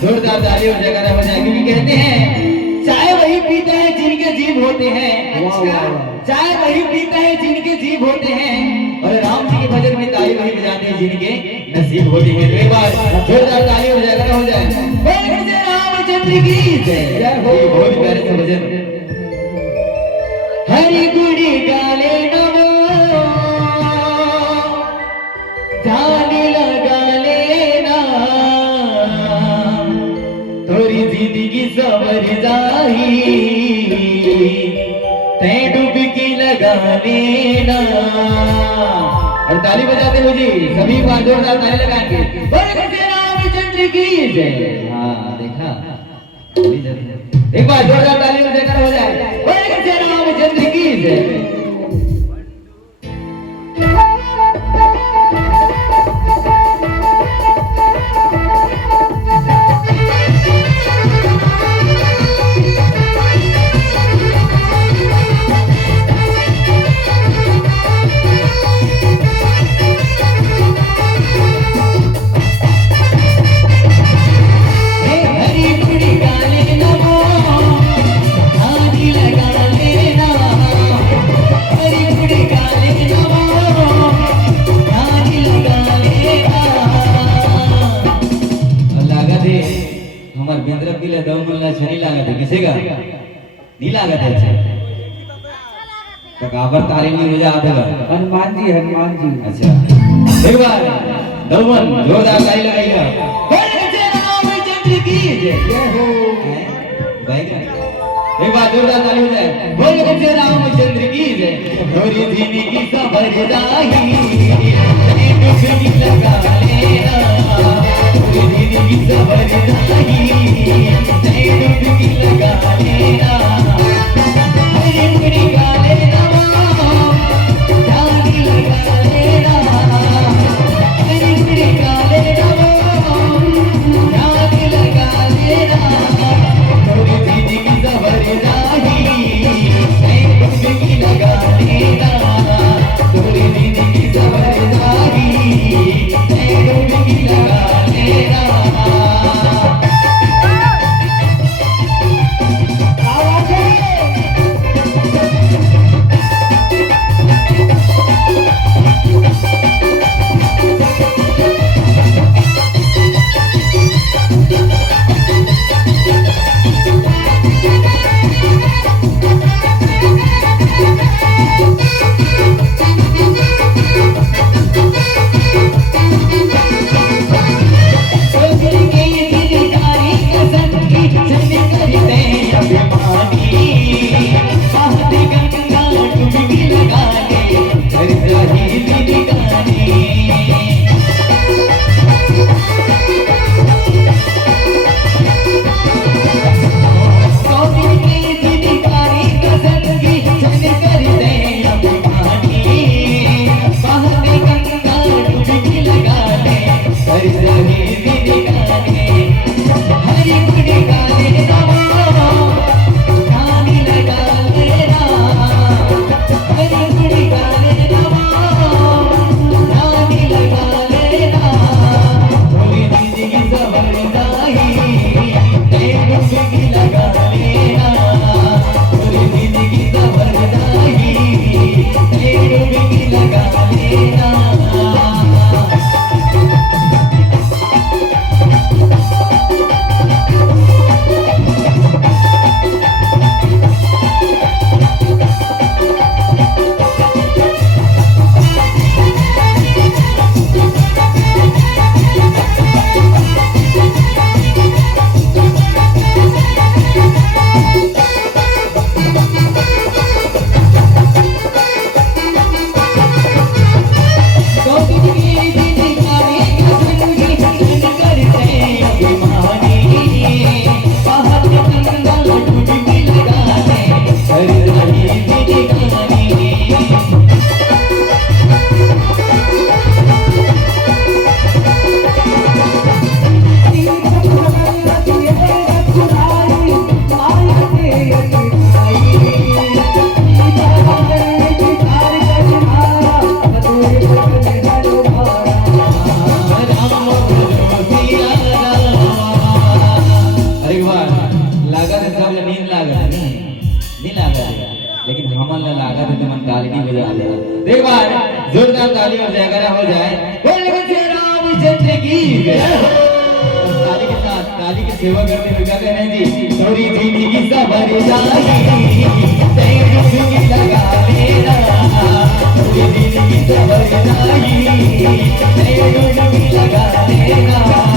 जोरदार ताली और जयकारा बजाएं क्योंकि कहते हैं चाय वही पीता है जिनके जीव होते हैं। अच्छा, चाय वही पीता है जिनके जीव होते हैं और राम जी के भजन में ताली वही बजाते हैं जिनके नसीब होते हैं। तो एक बार जोरदार ताली और जयकारा हो जाए। बोल जय रामचंद्र की जय हो। बहुत प्यारे से भजन हरि गुड़ी गाले नमो ध्यान लगा लेना थोड़ी जिंदगी सवर जाही ते डुबकी लगा लेना। और ताली बजाते हो जी सभी बार जोरदार ताली लगाएंगे। बोल जय रामचंद्र की जय। हाँ देखा एक बार जोरदार ताली में जयकारा हो जाए। बोल जय रामचंद्र की जय। नहीं लागत है तो काबर तारी में मुझे आता है हनुमान जी अच्छा एक बार दौवन जोरदार ताली लगाइएगा। बोल जय रामचंद्र की जय हो। एक बार जोरदार ताली हो जाए। बोल जय रामचंद्र की जय। थोड़ी जिंदगी सबर जाही डुबकी लगा लेना थोड़ी जिंदगी सबर जाही डुबकी लगा लेना। हरि गुड़ी गाले नमो ध्यान लगा लेना हरि गुड़ी गाले नमो ध्यान लगा लेना थोड़ी जिंदगी सवर जाही डुबकी लगा लेना थोड़ी जिंदगी सवर जाही डुबकी लगा लेना। लागत है, लेकिन हमन ला लागत है तो मन ताली नहीं बजा दे। देख बार जोरदार ताली और जयकारा हो जाए। बोल श्री रामचंद्र की जय हो। ताली के साथ ताली की सेवा करते हुए क्या कह रहे हैं जी? थोड़ी जिंदगी सवर जाएगी, तेरे डुबकी लगा लेना, थोड़ी जिंदगी सवर जाएगी, तेरे डुबकी लगा लेना।